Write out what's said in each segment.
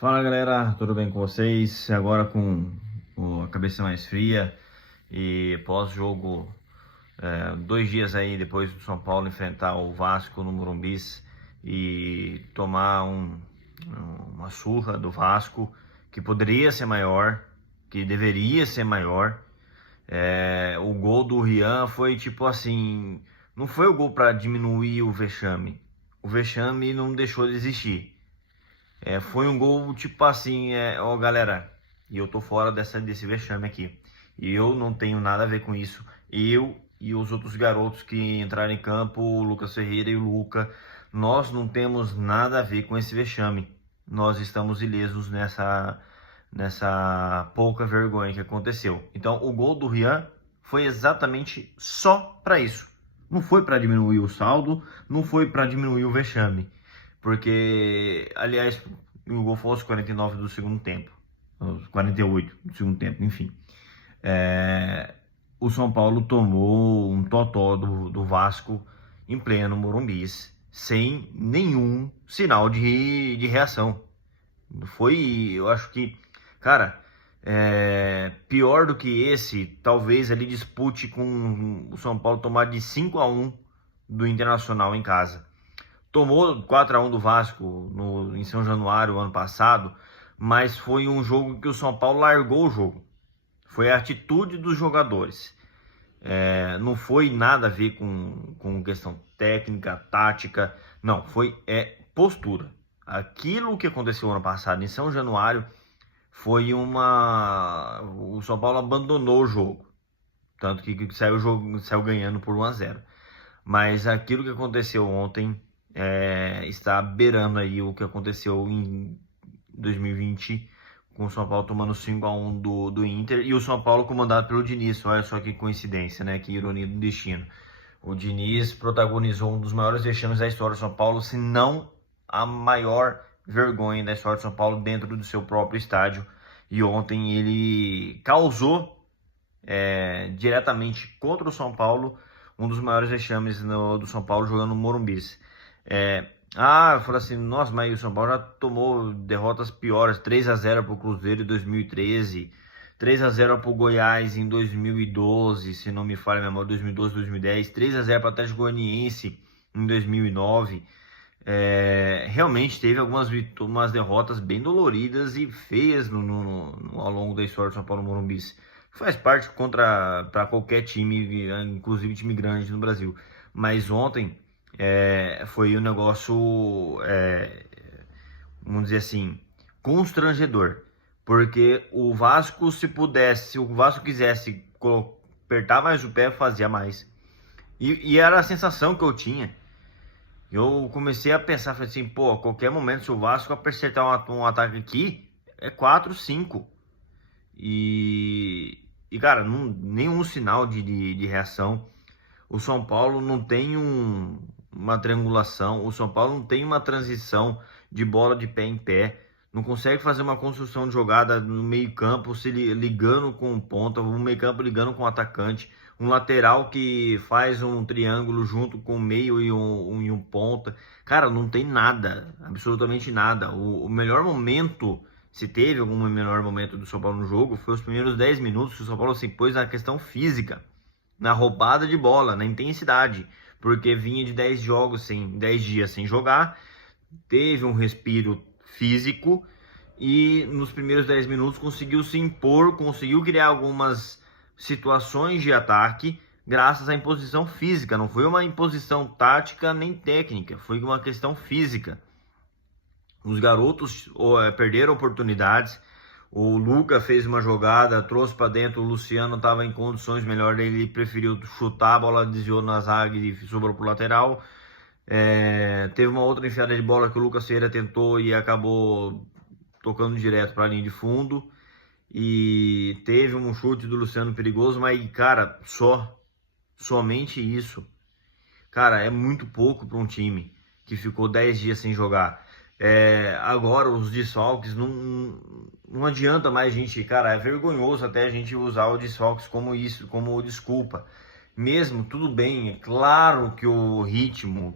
Fala galera, tudo bem com vocês? Agora com a cabeça mais fria e pós-jogo, 2 dias aí depois do São Paulo enfrentar o Vasco no Morumbis e tomar uma surra do Vasco, que poderia ser maior, que deveria ser maior. O gol do Rian foi tipo assim, não foi o gol para diminuir o vexame não deixou de existir. Foi um gol tipo assim, ó galera, e eu tô fora desse vexame aqui. E eu não tenho nada a ver com isso. Eu e os outros garotos que entraram em campo, o Lucas Ferreira e o Luca, nós não temos nada a ver com esse vexame. Nós estamos ilesos nessa pouca vergonha que aconteceu. Então, o gol do Rian foi exatamente só para isso. Não foi para diminuir o saldo, não foi para diminuir o vexame. Porque, aliás, o gol foi aos 49 do segundo tempo, aos 48 do segundo tempo, enfim. O São Paulo tomou um totó do Vasco em pleno Morumbis, sem nenhum sinal de reação. Foi, eu acho que, cara, pior do que esse, talvez ele dispute com o São Paulo tomar de 5-1 do Internacional em casa. Tomou 4-1 do Vasco em São Januário ano passado, mas foi um jogo que o São Paulo largou o jogo. Foi a atitude dos jogadores. Não foi nada a ver com questão técnica, tática. Não, foi postura. Aquilo que aconteceu ano passado em São Januário foi uma. O São Paulo abandonou o jogo. Tanto que saiu, o jogo, saiu ganhando por 1-0. Mas aquilo que aconteceu ontem está beirando aí o que aconteceu em 2020 com o São Paulo tomando 5-1 do Inter e o São Paulo comandado pelo Diniz. Olha só que coincidência, né? Que ironia do destino. O Diniz protagonizou um dos maiores vexames da história do São Paulo, se não a maior vergonha da história do São Paulo dentro do seu próprio estádio. E ontem ele causou diretamente contra o São Paulo um dos maiores vexames do São Paulo jogando no Morumbis. Eu falei assim, nossa, mas o São Paulo já tomou derrotas piores, 3-0 para o Cruzeiro em 2013, 3-0 para o Goiás em 2012, se não me falha a memória, 2012, 2010, 3-0 para o Atlético Goianiense em 2009. Realmente teve umas derrotas bem doloridas e feias ao longo da história do São Paulo Morumbis. Faz parte para qualquer time, inclusive time grande no Brasil. Mas ontem foi um negócio, vamos dizer assim, constrangedor. Porque se o Vasco quisesse apertar mais o pé, fazia mais. E era a sensação que eu tinha. Eu comecei a pensar, falei assim, pô, a qualquer momento, se o Vasco acertar um ataque aqui, é 4-5. E cara, nenhum sinal de reação. O São Paulo não tem uma triangulação, o São Paulo não tem uma transição de bola de pé em pé, não consegue fazer uma construção de jogada no meio-campo, ligando com o ponta, um meio-campo ligando com o atacante, um lateral que faz um triângulo junto com o meio e um ponta. Cara, não tem nada, absolutamente nada. O melhor momento, se teve algum melhor momento do São Paulo no jogo, foi os primeiros 10 minutos que o São Paulo se pôs na questão física, na roubada de bola, na intensidade, porque vinha de 10 dias sem jogar, teve um respiro físico e nos primeiros 10 minutos conseguiu se impor, conseguiu criar algumas situações de ataque graças à imposição física. Não foi uma imposição tática nem técnica, foi uma questão física. Os garotos perderam oportunidades. O Luca fez uma jogada, trouxe para dentro, o Luciano estava em condições melhores, ele preferiu chutar, a bola desviou na zaga e sobrou para o lateral. Teve uma outra enfiada de bola que o Lucas Ferreira tentou e acabou tocando direto para a linha de fundo. E teve um chute do Luciano perigoso, mas cara, somente isso. Cara, é muito pouco para um time que ficou 10 dias sem jogar. Agora os desfalques não adianta mais a gente, cara, é vergonhoso até a gente usar o desfalques como isso, como desculpa. Mesmo, tudo bem, é claro que o ritmo,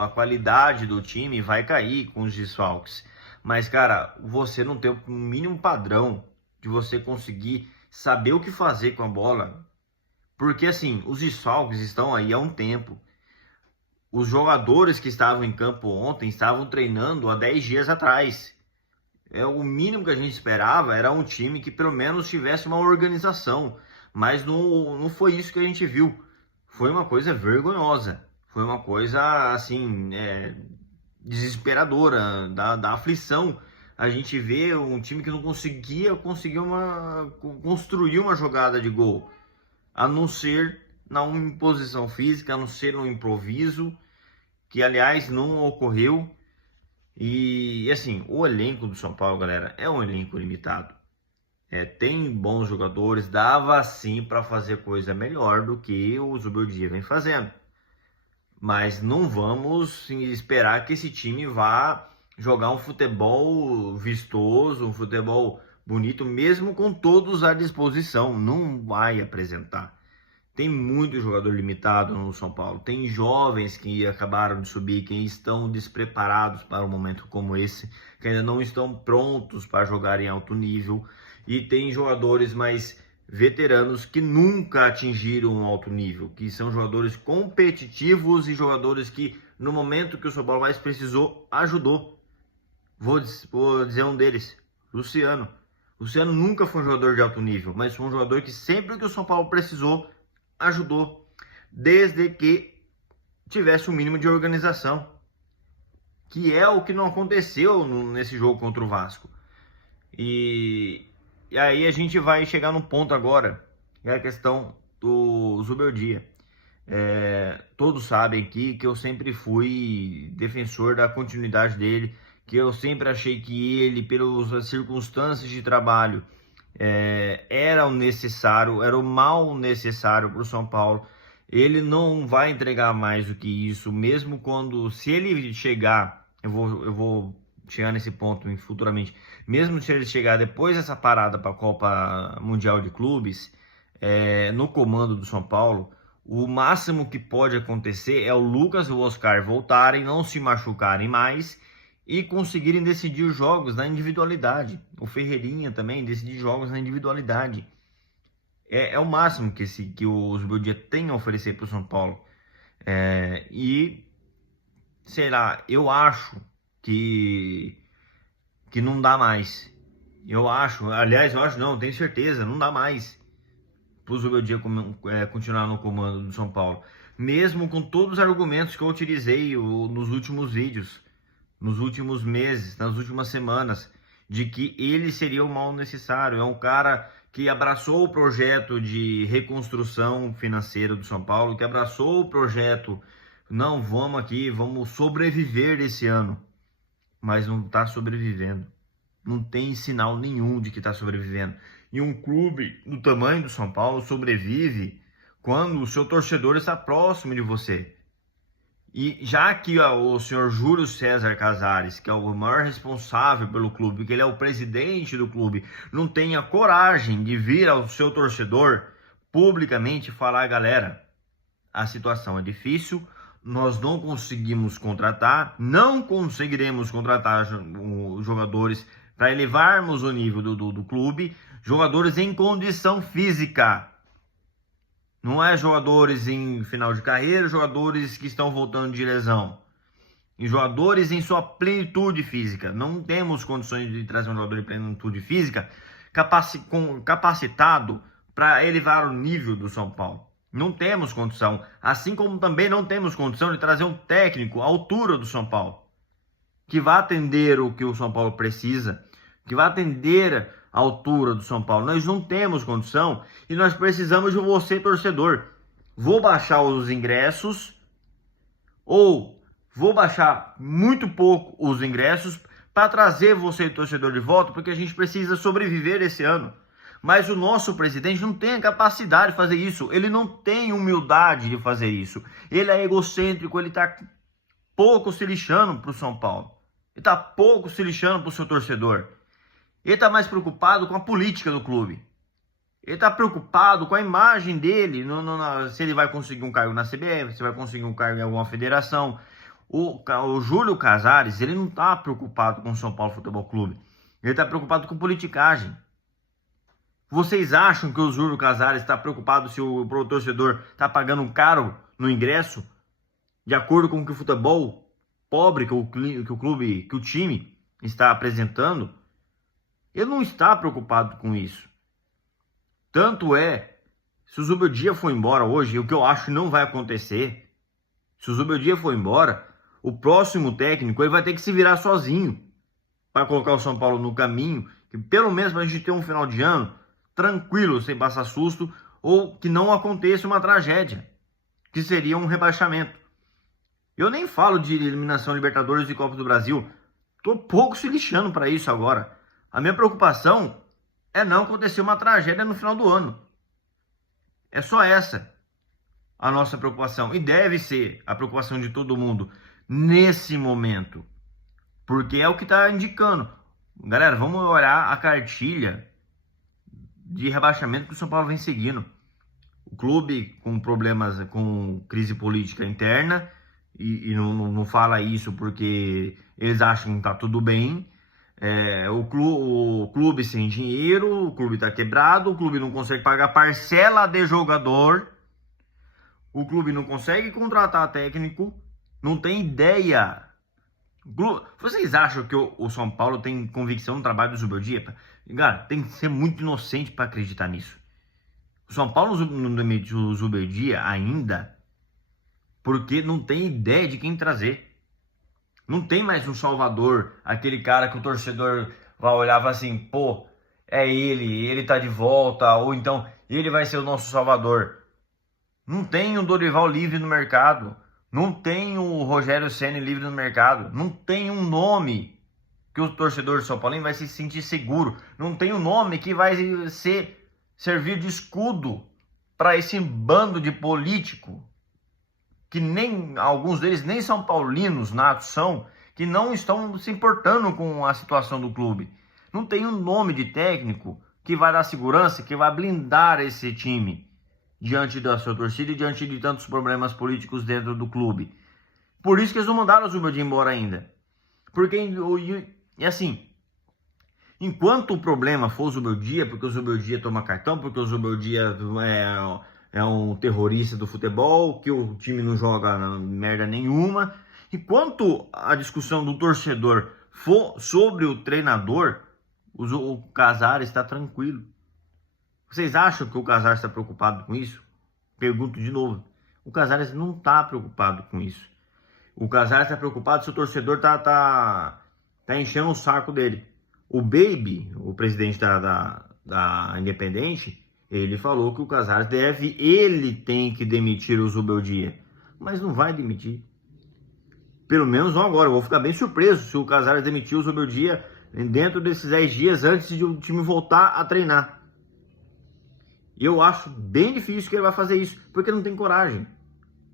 a qualidade do time vai cair com os desfalques. Mas, cara, você não tem o mínimo padrão de você conseguir saber o que fazer com a bola. Porque, assim, os desfalques estão aí há um tempo. Os jogadores que estavam em campo ontem estavam treinando há 10 dias atrás. O mínimo que a gente esperava era um time que pelo menos tivesse uma organização. Mas não foi isso que a gente viu. Foi uma coisa vergonhosa. Foi uma coisa, assim, desesperadora, da aflição. A gente vê um time que não conseguir construir uma jogada de gol, a não ser na imposição física, a não ser no improviso, que aliás não ocorreu. E assim, o elenco do São Paulo, galera, é um elenco limitado. Tem bons jogadores, dava sim para fazer coisa melhor do que o Zubeldia vem fazendo. Mas não vamos esperar que esse time vá jogar um futebol vistoso, um futebol bonito, mesmo com todos à disposição. Não vai apresentar. Tem muito jogador limitado no São Paulo. Tem jovens que acabaram de subir, que estão despreparados para um momento como esse, que ainda não estão prontos para jogar em alto nível. E tem jogadores mais veteranos que nunca atingiram um alto nível, que são jogadores competitivos e jogadores que, no momento que o São Paulo mais precisou, ajudou. Vou dizer um deles, Luciano. Luciano nunca foi um jogador de alto nível, mas foi um jogador que sempre que o São Paulo precisou, ajudou, desde que tivesse um mínimo de organização, que é o que não aconteceu nesse jogo contra o Vasco. E aí a gente vai chegar no ponto agora, que é a questão do Zubeldia. Todos sabem aqui que eu sempre fui defensor da continuidade dele, que eu sempre achei que ele, pelas circunstâncias de trabalho, era o necessário, era o mal necessário para o São Paulo. Ele não vai entregar mais do que isso, mesmo quando, se ele chegar, eu vou chegar nesse ponto futuramente, mesmo se ele chegar depois dessa parada para a Copa Mundial de Clubes, no comando do São Paulo, o máximo que pode acontecer é o Lucas e o Oscar voltarem, não se machucarem mais e conseguirem decidir os jogos na individualidade. O Ferreirinha também decidir jogos na individualidade. É o máximo que o Zubeldia tem a oferecer para o São Paulo. E, sei lá, eu acho que não dá mais. Eu acho não, tenho certeza, não dá mais para o Zubeldia continuar no comando do São Paulo. Mesmo com todos os argumentos que eu utilizei nos últimos vídeos, nos últimos meses, nas últimas semanas, de que ele seria o mal necessário. É um cara que abraçou o projeto de reconstrução financeira do São Paulo, que abraçou o projeto, não, vamos sobreviver esse ano, mas não está sobrevivendo. Não tem sinal nenhum de que está sobrevivendo. E um clube do tamanho do São Paulo sobrevive quando o seu torcedor está próximo de você. E já que o senhor Júlio César Casares, que é o maior responsável pelo clube, que ele é o presidente do clube, não tem a coragem de vir ao seu torcedor publicamente falar: galera, a situação é difícil, nós não conseguimos contratar, não conseguiremos contratar os jogadores para elevarmos o nível do clube, jogadores em condição física. Não é jogadores em final de carreira, jogadores que estão voltando de lesão. E jogadores em sua plenitude física. Não temos condições de trazer um jogador em plenitude física capacitado para elevar o nível do São Paulo. Não temos condição. Assim como também não temos condição de trazer um técnico à altura do São Paulo, que vai atender o que o São Paulo precisa, que vai atender a altura do São Paulo. Nós não temos condição e nós precisamos de você, torcedor. Vou baixar os ingressos ou vou baixar muito pouco os ingressos para trazer você, torcedor, de volta, porque a gente precisa sobreviver esse ano. Mas o nosso presidente não tem a capacidade de fazer isso. Ele não tem humildade de fazer isso. Ele é egocêntrico, ele está pouco se lixando para o São Paulo. Ele está pouco se lixando para o seu torcedor. Ele está mais preocupado com a política do clube. Ele está preocupado com a imagem dele, se ele vai conseguir um cargo na CBF, se vai conseguir um cargo em alguma federação. O Júlio Casares, ele não está preocupado com o São Paulo Futebol Clube. Ele está preocupado com politicagem. Vocês acham que o Júlio Casares está preocupado se o torcedor está pagando caro no ingresso? De acordo com o que o futebol pobre que o clube, que o time está apresentando? Ele não está preocupado com isso. Tanto é, se o Zubeldia for embora hoje, o que eu acho que não vai acontecer, se o Zubeldia for embora, o próximo técnico ele vai ter que se virar sozinho para colocar o São Paulo no caminho, que pelo menos para a gente ter um final de ano tranquilo, sem passar susto, ou que não aconteça uma tragédia, que seria um rebaixamento. Eu nem falo de eliminação Libertadores e Copa do Brasil, tô pouco se lixando para isso agora. A minha preocupação é não acontecer uma tragédia no final do ano. É só essa a nossa preocupação, e deve ser a preocupação de todo mundo nesse momento, porque é o que está indicando. Galera, vamos olhar a cartilha de rebaixamento que o São Paulo vem seguindo. O clube com problemas, com crise política interna, e não fala isso porque eles acham que tá tudo bem. O clube sem dinheiro, o clube tá quebrado, o clube não consegue pagar parcela de jogador, o clube não consegue contratar técnico, não tem ideia. Vocês acham que o São Paulo tem convicção no trabalho do Zubeldia? Cara, tem que ser muito inocente para acreditar nisso. O São Paulo não demitiu o Zubeldia ainda porque não tem ideia de quem trazer. Não tem mais um salvador, aquele cara que o torcedor vai olhar e falar assim, pô, é ele tá de volta, ou então ele vai ser o nosso salvador. Não tem o Dorival livre no mercado, não tem o Rogério Ceni livre no mercado, não tem um nome que o torcedor de São Paulo vai se sentir seguro, não tem um nome que vai servir de escudo para esse bando de político, que nem alguns deles nem são paulinos natos são, que não estão se importando com a situação do clube. Não tem um nome de técnico que vai dar segurança, que vai blindar esse time diante da sua torcida e diante de tantos problemas políticos dentro do clube. Por isso que eles não mandaram o Zubeldia embora ainda. Porque, e assim, enquanto o problema for o Zubeldia, porque o Zubeldia toma cartão, porque o Zubeldia é um terrorista do futebol, que o time não joga merda nenhuma. Enquanto a discussão do torcedor for sobre o treinador, o Casares está tranquilo. Vocês acham que o Casares está preocupado com isso? Pergunto de novo. O Casares não está preocupado com isso. O Casares está preocupado se o torcedor tá enchendo o saco dele. O Baby, o presidente da Independente, ele falou que o Casares ele tem que demitir o Zubeldia. Mas não vai demitir. Pelo menos não agora. Eu vou ficar bem surpreso se o Casares demitir o Zubeldia dentro desses 10 dias antes de o time voltar a treinar. E eu acho bem difícil que ele vai fazer isso, porque não tem coragem.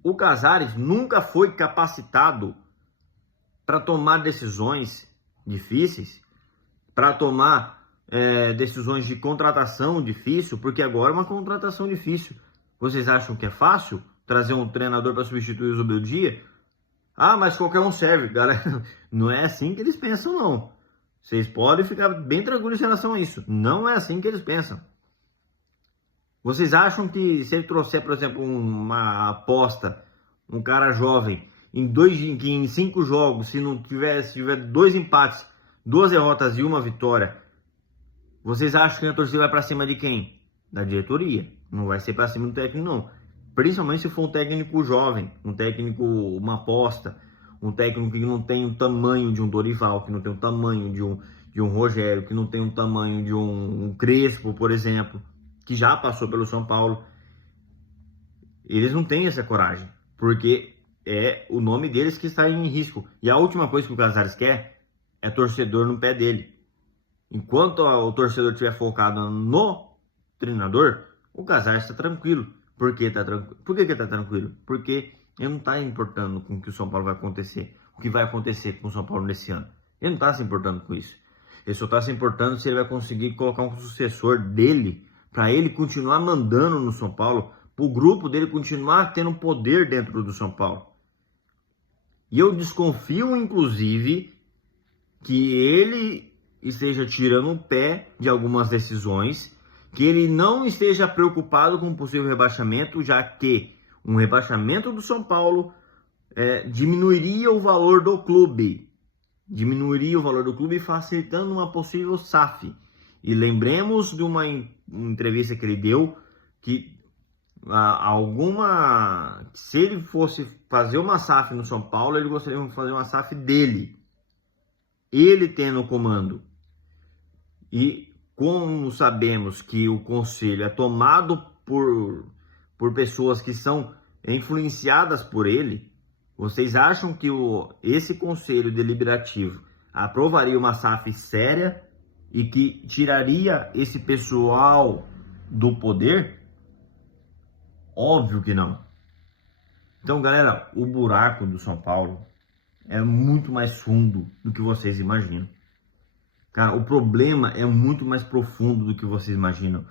O Casares nunca foi capacitado para tomar decisões difíceis, para tomar decisões de contratação difícil, porque agora é uma contratação difícil. Vocês acham que é fácil trazer um treinador para substituir o Zubeldia? Ah, mas qualquer um serve. Galera, não é assim que eles pensam, não. Vocês podem ficar bem tranquilos em relação a isso. Não é assim que eles pensam. Vocês acham que se ele trouxer, por exemplo, uma aposta, um cara jovem, em 5 jogos, se tiver 2 empates, 2 derrotas e 1 vitória, vocês acham que a torcida vai para cima de quem? Da diretoria. Não vai ser para cima do técnico, não. Principalmente se for um técnico jovem, um técnico, uma aposta, um técnico que não tem o tamanho de um Dorival, que não tem o tamanho de um Rogério, que não tem o tamanho de um Crespo, por exemplo, que já passou pelo São Paulo. Eles não têm essa coragem, porque é o nome deles que está em risco. E a última coisa que o Casares quer é torcedor no pé dele. Enquanto o torcedor estiver focado no treinador, o Casares está tranquilo. Por que está tranquilo? Por que está tranquilo? Porque ele não está importando com o que o São Paulo vai acontecer, o que vai acontecer com o São Paulo nesse ano. Ele não está se importando com isso. Ele só está se importando se ele vai conseguir colocar um sucessor dele, para ele continuar mandando no São Paulo, para o grupo dele continuar tendo poder dentro do São Paulo. E eu desconfio, inclusive, que ele esteja tirando o pé de algumas decisões, que ele não esteja preocupado com o possível rebaixamento, já que um rebaixamento do São Paulo diminuiria o valor do clube, facilitando uma possível SAF. E lembremos de uma entrevista que ele deu, que se ele fosse fazer uma SAF no São Paulo, ele gostaria de fazer uma SAF dele, ele tendo o comando. E como sabemos que o conselho é tomado por pessoas que são influenciadas por ele, vocês acham que esse conselho deliberativo aprovaria uma SAF séria e que tiraria esse pessoal do poder? Óbvio que não. Então, galera, o buraco do São Paulo é muito mais fundo do que vocês imaginam. Cara, o problema é muito mais profundo do que vocês imaginam.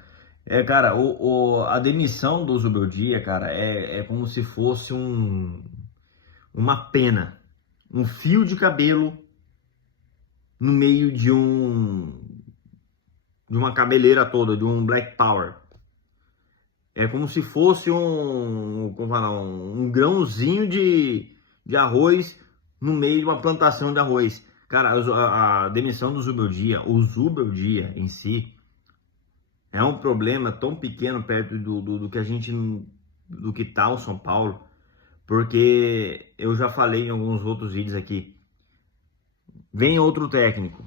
Cara, a demissão do Zubeldia, cara, é como se fosse uma pena, um fio de cabelo no meio de uma cabeleira toda, de um Black Power. É como se fosse um grãozinho de arroz no meio de uma plantação de arroz. Cara, a demissão do Zubeldia, o Zubeldia em si, é um problema tão pequeno perto do que tá o São Paulo, porque eu já falei em alguns outros vídeos aqui. Vem outro técnico,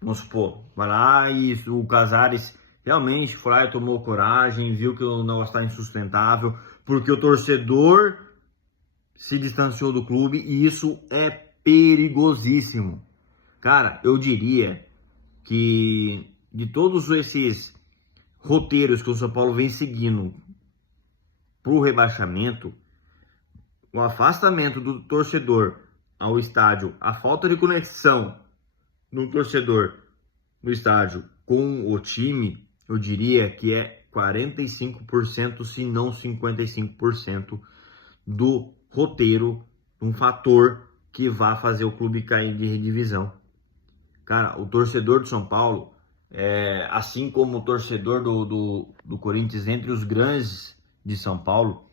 vamos supor, vai lá e o Casares realmente foi lá e tomou coragem, viu que o negócio está insustentável, porque o torcedor se distanciou do clube e isso é perigosíssimo. Cara, eu diria que de todos esses roteiros que o São Paulo vem seguindo pro rebaixamento, o afastamento do torcedor ao estádio, a falta de conexão do torcedor no estádio com o time, eu diria que é 45%, se não 55% do roteiro, um fator que vai fazer o clube cair de divisão. Cara, o torcedor de São Paulo, assim como o torcedor do Corinthians, entre os grandes de São Paulo,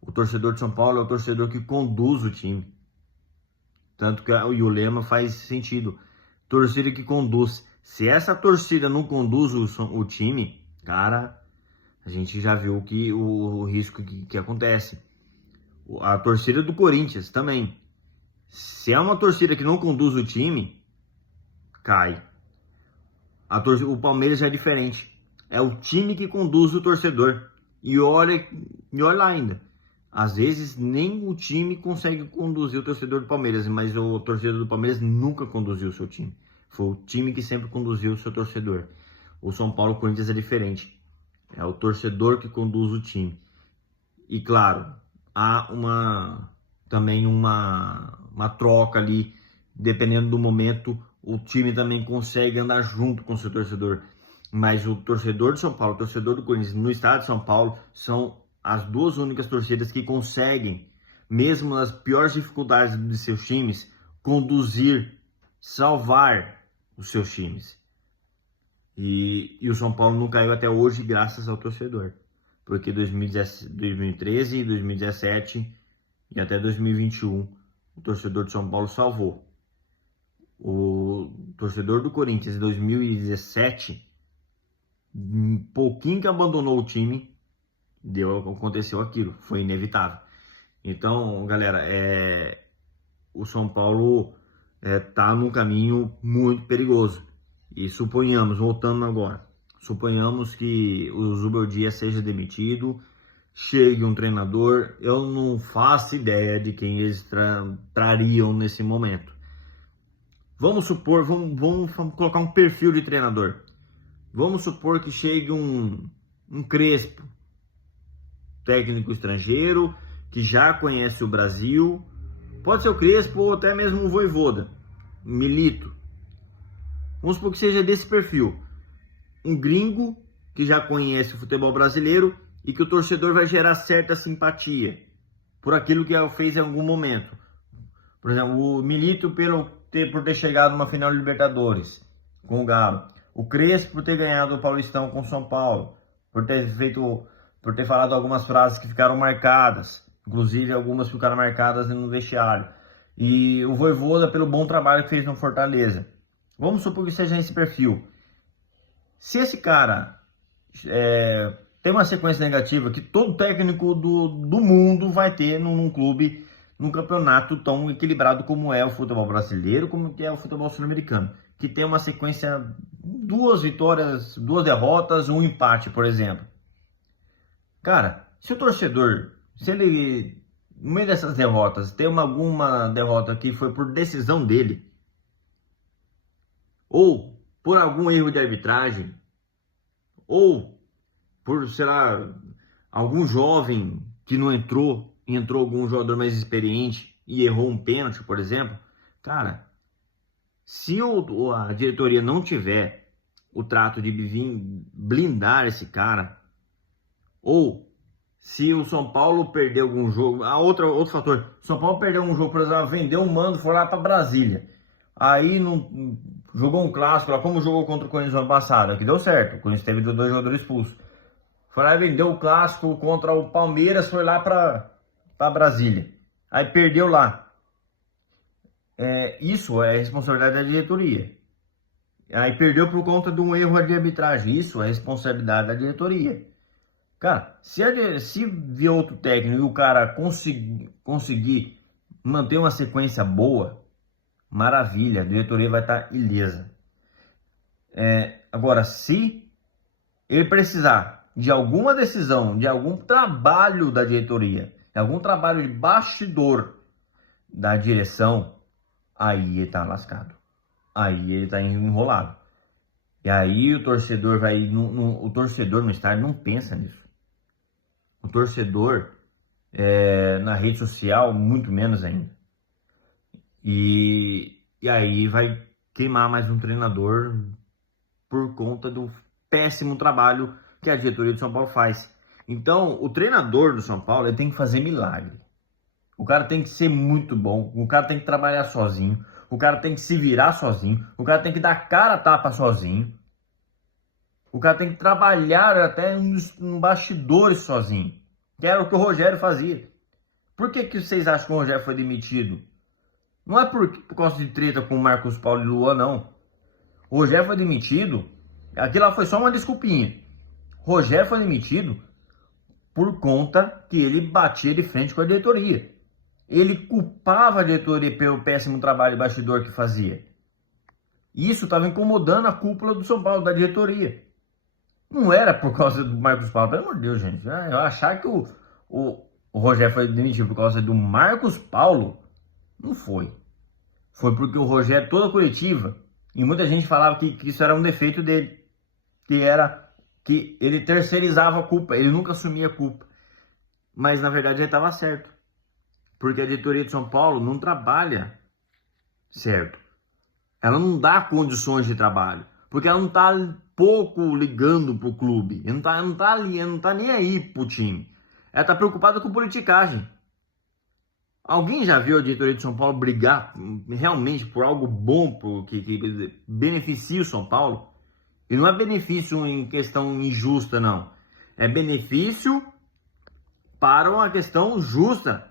o torcedor de São Paulo é o torcedor que conduz o time. Tanto que o lema faz sentido. Torcida que conduz. Se essa torcida não conduz o time, cara, a gente já viu o risco que acontece. A torcida do Corinthians também. Se é uma torcida que não conduz o time, cai. O Palmeiras já é diferente. É o time que conduz o torcedor. E olha lá ainda. Às vezes nem o time consegue conduzir o torcedor do Palmeiras, mas o torcedor do Palmeiras nunca conduziu o seu time. Foi o time que sempre conduziu o seu torcedor. O São Paulo Corinthians é diferente. É o torcedor que conduz o time. E claro, há também uma troca ali, dependendo do momento, o time também consegue andar junto com o seu torcedor. Mas o torcedor de São Paulo, o torcedor do Corinthians no estado de São Paulo, são as duas únicas torcidas que conseguem, mesmo nas piores dificuldades de seus times, conduzir, salvar os seus times. E o São Paulo não caiu até hoje graças ao torcedor. Porque 2013, 2017 e até 2021, o torcedor de São Paulo salvou. O torcedor do Corinthians em 2017, um pouquinho que abandonou o time, aconteceu aquilo, foi inevitável. Então, galera, o São Paulo tá num caminho muito perigoso. E suponhamos, voltando agora, suponhamos que o Zubeldia seja demitido, chegue um treinador, eu não faço ideia de quem eles trariam nesse momento. Vamos supor, vamos colocar um perfil de treinador. Vamos supor que chegue um Crespo, técnico estrangeiro, que já conhece o Brasil. Pode ser o Crespo ou até mesmo o Vojvoda, Milito. Vamos supor que seja desse perfil. Um gringo que já conhece o futebol brasileiro e que o torcedor vai gerar certa simpatia por aquilo que ele fez em algum momento. Por exemplo, o Milito por ter chegado numa final de Libertadores com o Galo. O Crespo por ter ganhado o Paulistão com o São Paulo. Por ter falado algumas frases que ficaram marcadas. Inclusive algumas ficaram marcadas no vestiário. E o Vojvoda pelo bom trabalho que fez no Fortaleza. Vamos supor que seja esse perfil. Se esse cara tem uma sequência negativa que todo técnico do mundo vai ter num clube, num campeonato tão equilibrado como é o futebol brasileiro, como que é o futebol sul-americano, que tem uma sequência, 2 vitórias, 2 derrotas, 1 empate, por exemplo. Cara, se o torcedor, se ele, no meio dessas derrotas, tem alguma derrota que foi por decisão dele, ou por algum erro de arbitragem, ou por, sei lá, algum jovem que não entrou, e entrou algum jogador mais experiente e errou um pênalti, por exemplo, cara, se a diretoria não tiver o trato de blindar esse cara, ou se o São Paulo perder algum jogo, outro fator, São Paulo perdeu um jogo, por exemplo, vendeu um mando, foi lá para Brasília, aí não jogou um clássico lá, como jogou contra o Corinthians no ano passado, que deu certo, o Corinthians teve 2 jogadores expulsos, foi lá e vendeu o clássico contra o Palmeiras, foi lá para Brasília, aí perdeu lá. Isso é responsabilidade da diretoria. Aí perdeu por conta de um erro de arbitragem. Isso é responsabilidade da diretoria. Cara, se vier outro técnico e o cara conseguir manter uma sequência boa, maravilha, a diretoria vai estar ilesa. Agora, se ele precisar de alguma decisão, de algum trabalho da diretoria, de algum trabalho de bastidor da direção, aí ele tá lascado. Aí ele tá enrolado. E aí o torcedor vai... o torcedor no estádio não pensa nisso. O torcedor na rede social, muito menos ainda. E aí vai queimar mais um treinador por conta do péssimo trabalho que a diretoria do São Paulo faz. Então, o treinador do São Paulo ele tem que fazer milagre. O cara tem que ser muito bom, o cara tem que trabalhar sozinho, o cara tem que se virar sozinho, o cara tem que dar cara a tapa sozinho, o cara tem que trabalhar até nos bastidores sozinho, que era o que o Rogério fazia. Por que vocês acham que o Rogério foi demitido? Não é por causa de treta com o Marcos Paulo e Luan, não. O Rogério foi demitido, aquilo lá foi só uma desculpinha. O Rogério foi demitido por conta que ele batia de frente com a diretoria. Ele culpava a diretoria pelo péssimo trabalho de bastidor que fazia. Isso estava incomodando a cúpula do São Paulo, da diretoria. Não era por causa do Marcos Paulo, pelo amor de Deus, gente. Eu achar que o Rogério foi demitido por causa do Marcos Paulo, não foi. Foi porque o Rogério, toda a coletiva, e muita gente falava que isso era um defeito dele, que era que ele terceirizava a culpa, ele nunca assumia a culpa. Mas na verdade ele estava certo. Porque a diretoria de São Paulo não trabalha certo. Ela não dá condições de trabalho. Porque ela não está pouco ligando pro clube. Ela não tá nem aí pro time. Ela está preocupada com politicagem. Alguém já viu a diretoria de São Paulo brigar realmente por algo bom que beneficie o São Paulo? E não é benefício em questão injusta, não. É benefício para uma questão justa.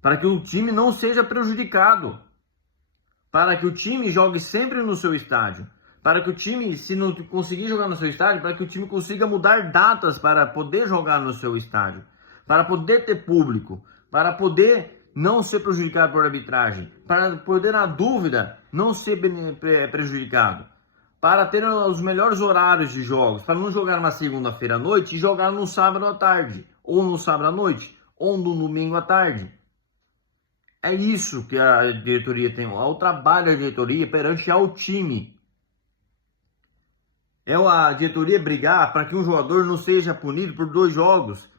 Para que o time não seja prejudicado. Para que o time jogue sempre no seu estádio. Para que o time, se não conseguir jogar no seu estádio, para que o time consiga mudar datas para poder jogar no seu estádio. Para poder ter público. Para poder não ser prejudicado por arbitragem. Para poder, na dúvida, não ser prejudicado. Para ter os melhores horários de jogos. Para não jogar na segunda-feira à noite e jogar no sábado à tarde. Ou no sábado à noite. Ou no domingo à tarde. É isso que a diretoria tem, é o trabalho da diretoria perante ao time. É a diretoria brigar para que um jogador não seja punido por 2 jogos,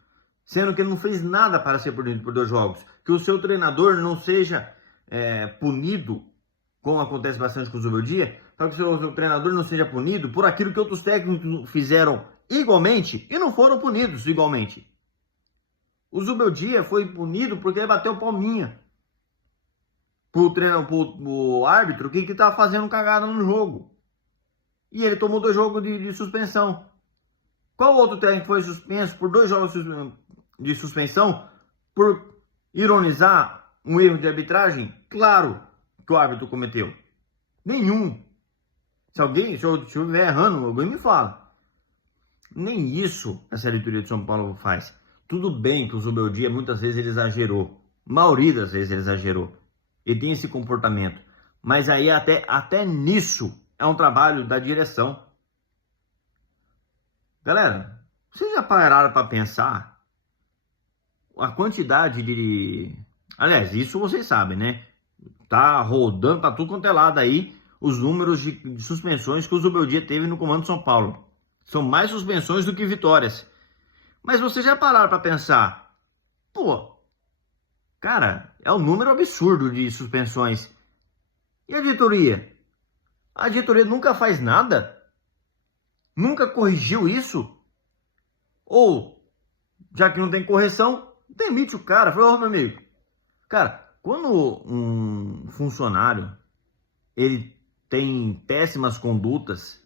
sendo que ele não fez nada para ser punido por 2 jogos. Que o seu treinador não seja punido, como acontece bastante com o Zubeldia, para que o seu treinador não seja punido por aquilo que outros técnicos fizeram igualmente e não foram punidos igualmente. O Zubeldia foi punido porque ele bateu palminha. pro árbitro que tá fazendo cagada no jogo. E ele tomou 2 jogos de suspensão. Qual outro técnico foi suspenso por 2 jogos de suspensão por ironizar um erro de arbitragem? Claro que o árbitro cometeu. Nenhum. Se eu estiver errando, alguém me fala. Nem isso essa diretoria de São Paulo faz. Tudo bem que o Zubeldia muitas vezes ele exagerou. A maioria das vezes ele exagerou. Ele tem esse comportamento. Mas aí até nisso é um trabalho da direção. Galera, vocês já pararam para pensar a quantidade de... Aliás, isso vocês sabem, né? Tá rodando pra tudo quanto é lado aí os números de suspensões que o Zubeldia teve no comando de São Paulo. São mais suspensões do que vitórias. Mas vocês já pararam para pensar? Pô, cara, é um número absurdo de suspensões. E a diretoria? A diretoria nunca faz nada? Nunca corrigiu isso? Ou, já que não tem correção, demite o cara. Falou, meu amigo, cara, quando um funcionário ele tem péssimas condutas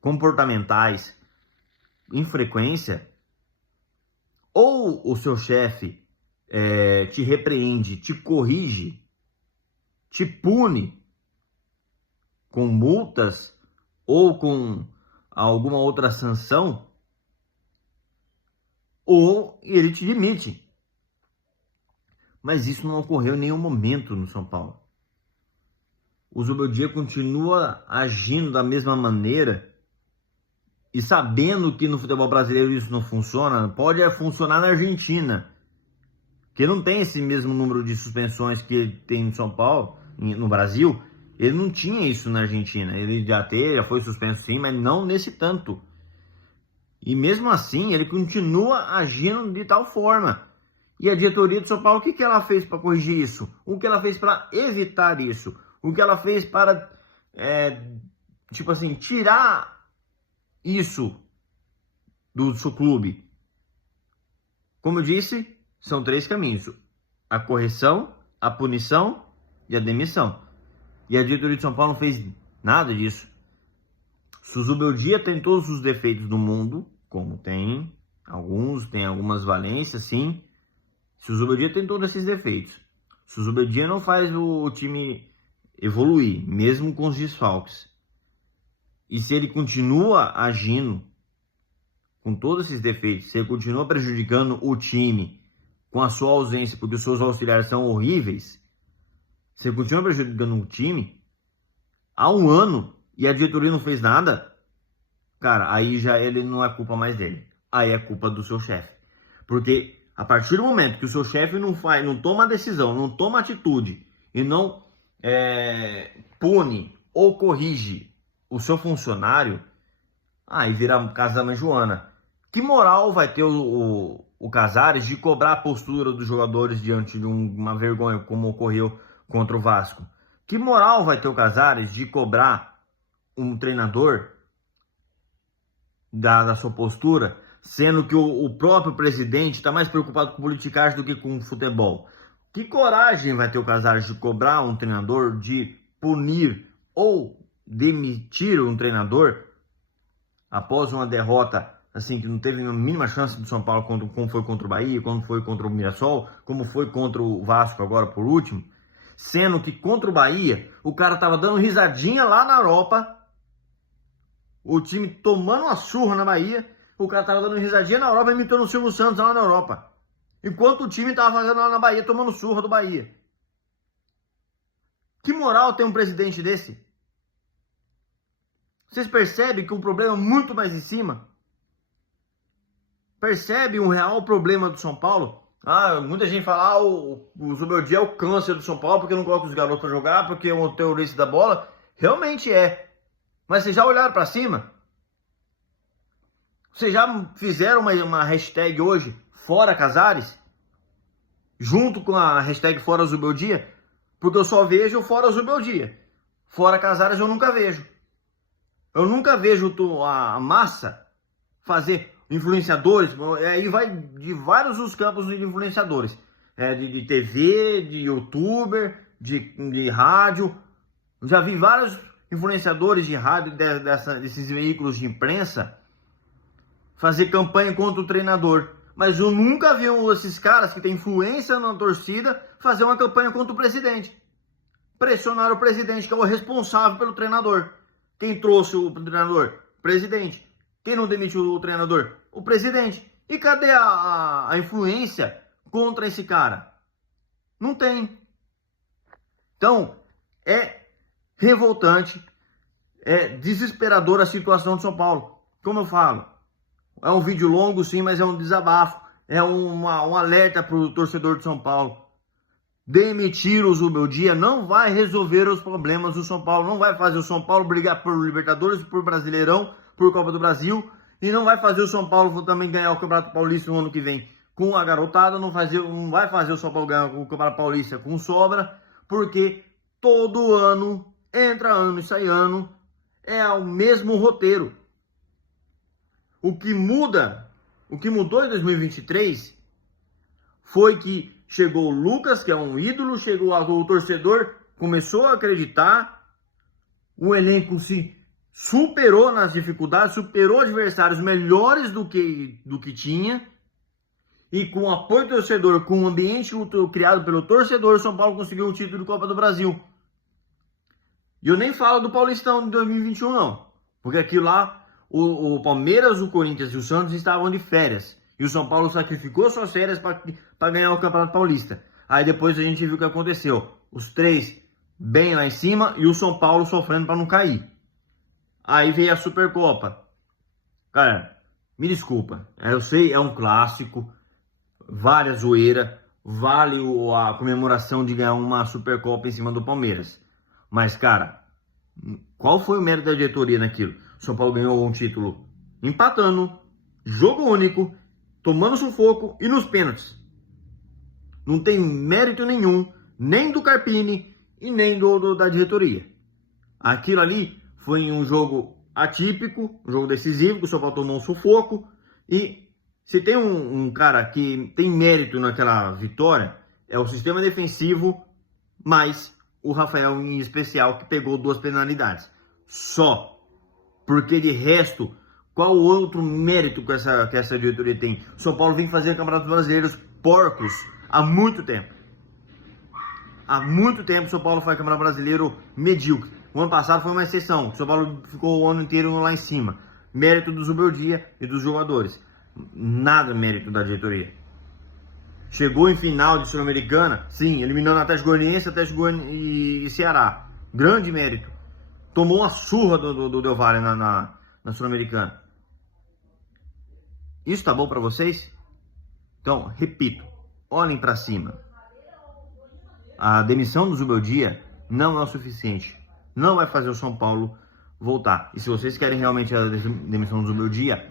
comportamentais em frequência, ou o seu chefe te repreende, te corrige, te pune com multas ou com alguma outra sanção, ou ele te demite. Mas isso não ocorreu em nenhum momento no São Paulo. O Zubeldia continua agindo da mesma maneira e sabendo que no futebol brasileiro isso não funciona. Pode funcionar na Argentina, que não tem esse mesmo número de suspensões que ele tem no São Paulo, no Brasil. Ele não tinha isso na Argentina. Ele já foi suspenso sim, mas não nesse tanto. E mesmo assim, ele continua agindo de tal forma. E a diretoria de São Paulo, o que ela fez para corrigir isso? O que ela fez para evitar isso? O que ela fez para, tirar isso do seu clube? Como eu disse, são 3 caminhos: a correção, a punição e a demissão. E a diretoria de São Paulo não fez nada disso. Se o Zubeldia tem todos os defeitos do mundo, como tem algumas valências, sim. Se o Zubeldia tem todos esses defeitos, se o Zubeldia não faz o time evoluir, mesmo com os desfalques, e se ele continua agindo com todos esses defeitos, se ele continua prejudicando o time com a sua ausência, porque os seus auxiliares são horríveis, se ele continua prejudicando o time há 1 ano e a diretoria não fez nada, cara, aí já ele não é culpa mais dele. Aí é culpa do seu chefe. Porque a partir do momento que o seu chefe não toma decisão, não toma atitude e não pune ou corrige o seu funcionário, aí vira casa da mãe Joana. Que moral vai ter o Casares de cobrar a postura dos jogadores diante de uma vergonha como ocorreu contra o Vasco? Que moral vai ter o Casares de cobrar um treinador da sua postura, sendo que o próprio presidente está mais preocupado com politicagem do que com futebol? Que coragem vai ter o Casares de cobrar um treinador, de punir ou demitir um treinador após uma derrota assim que não teve a mínima chance do São Paulo, como foi contra o Bahia, como foi contra o Mirassol, como foi contra o Vasco agora por último, sendo que contra o Bahia o cara tava dando risadinha lá na Europa, o time tomando uma surra na Bahia, o cara tava dando risadinha na Europa, imitando o Silvio Santos lá na Europa, enquanto o time tava fazendo lá na Bahia, tomando surra do Bahia. Que moral tem um presidente desse? Vocês percebem que o problema é muito mais em cima? Percebe um real problema do São Paulo? Muita gente fala, o Zubeldia é o câncer do São Paulo porque não coloca os garotos para jogar, porque é um terrorista da bola. Realmente é. Mas vocês já olharam para cima? Vocês já fizeram uma hashtag hoje, Fora Casares? Junto com a hashtag Fora Zubeldia? Porque eu só vejo Fora Zubeldia. Fora Casares eu nunca vejo. Eu nunca vejo a massa fazer influenciadores, aí vai de vários os campos de influenciadores, de TV, de youtuber, de rádio. Já vi vários influenciadores de rádio desses veículos de imprensa fazer campanha contra o treinador. Mas eu nunca vi esses caras que têm influência na torcida fazer uma campanha contra o presidente. Pressionar o presidente, que é o responsável pelo treinador. Quem trouxe o treinador? Presidente. Quem não demitiu o treinador? O presidente. E cadê a influência contra esse cara? Não tem. Então, é revoltante, é desesperadora a situação de São Paulo. Como eu falo, é um vídeo longo sim, mas é um desabafo, é um alerta para o torcedor de São Paulo. Demitir o Zubeldia não vai resolver os problemas do São Paulo, não vai fazer o São Paulo brigar por Libertadores, por Brasileirão, por Copa do Brasil, e não vai fazer o São Paulo também ganhar o Campeonato Paulista no ano que vem com a garotada, não vai fazer o São Paulo ganhar o Campeonato Paulista com sobra, porque todo ano, entra ano e sai ano, é o mesmo roteiro. O que mudou em 2023 foi que chegou o Lucas, que é um ídolo, chegou o torcedor, começou a acreditar, o elenco se superou nas dificuldades, superou adversários melhores do que tinha, e com o apoio do torcedor, com o ambiente criado pelo torcedor, o São Paulo conseguiu o título de Copa do Brasil. E eu nem falo do Paulistão de 2021 não, porque aquilo lá, o Palmeiras, o Corinthians e o Santos estavam de férias. E o São Paulo sacrificou suas férias para ganhar o Campeonato Paulista. Aí depois a gente viu o que aconteceu. Os três bem lá em cima e o São Paulo sofrendo para não cair. Aí veio a Supercopa. Cara, me desculpa. Eu sei, é um clássico. Vale a zoeira. Vale a comemoração de ganhar uma Supercopa em cima do Palmeiras. Mas, cara, qual foi o mérito da diretoria naquilo? O São Paulo ganhou um título empatando, jogo único, tomando sufoco e nos pênaltis. Não tem mérito nenhum, nem do Carpini e nem da diretoria. Aquilo ali foi um jogo atípico, um jogo decisivo, que o São Paulo tomou um sufoco. E se tem um cara que tem mérito naquela vitória, é o sistema defensivo, mas o Rafael em especial, que pegou 2 penalidades. Só. Porque de resto, qual outro mérito que essa diretoria tem? O São Paulo vem fazendo campeonatos brasileiros porcos há muito tempo. Há muito tempo o São Paulo faz campeonato brasileiro medíocre. O ano passado foi uma exceção. O São Paulo ficou o ano inteiro lá em cima. Mérito do Zubeldia e dos jogadores. Nada mérito da diretoria. Chegou em final de Sul-Americana, sim, eliminando Atlético Goianiense, e Ceará. Grande mérito. Tomou uma surra do Del Valle na Sul-Americana. Isso tá bom para vocês? Então, repito, olhem para cima. A demissão do Zubeldia não é o suficiente. Não vai fazer o São Paulo voltar. E se vocês querem realmente a demissão do Zubeldia,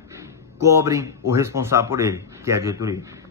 cobrem o responsável por ele, que é a diretoria.